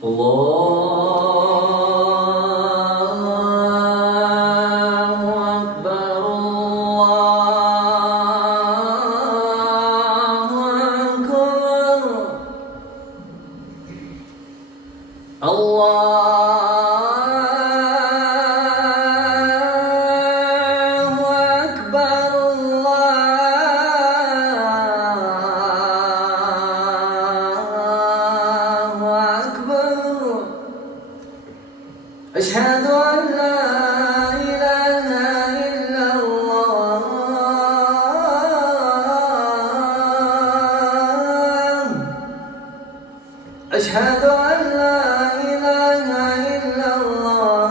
الله أكبر الله أكبر الله أكبر الله أكبر أشهد أن لا إله إلا الله أشهد أن لا إله إلا الله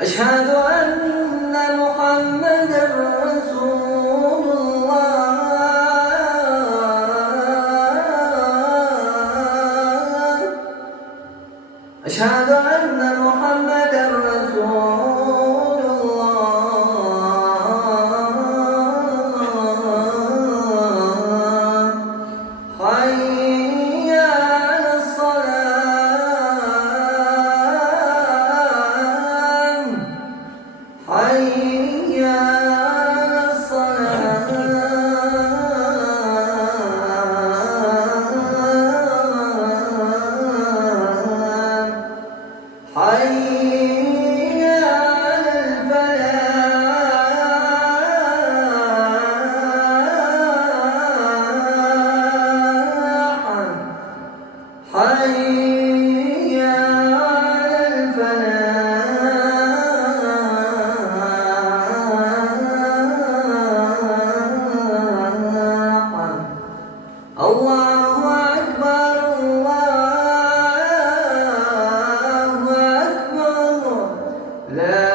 أشهد أن محمدا رسول الله أشهد أن محمدا رسول الله حي على الصلاة حي على الصلاة حي على الفلاح حي على الفلاح الله أكبر الله أكبر لا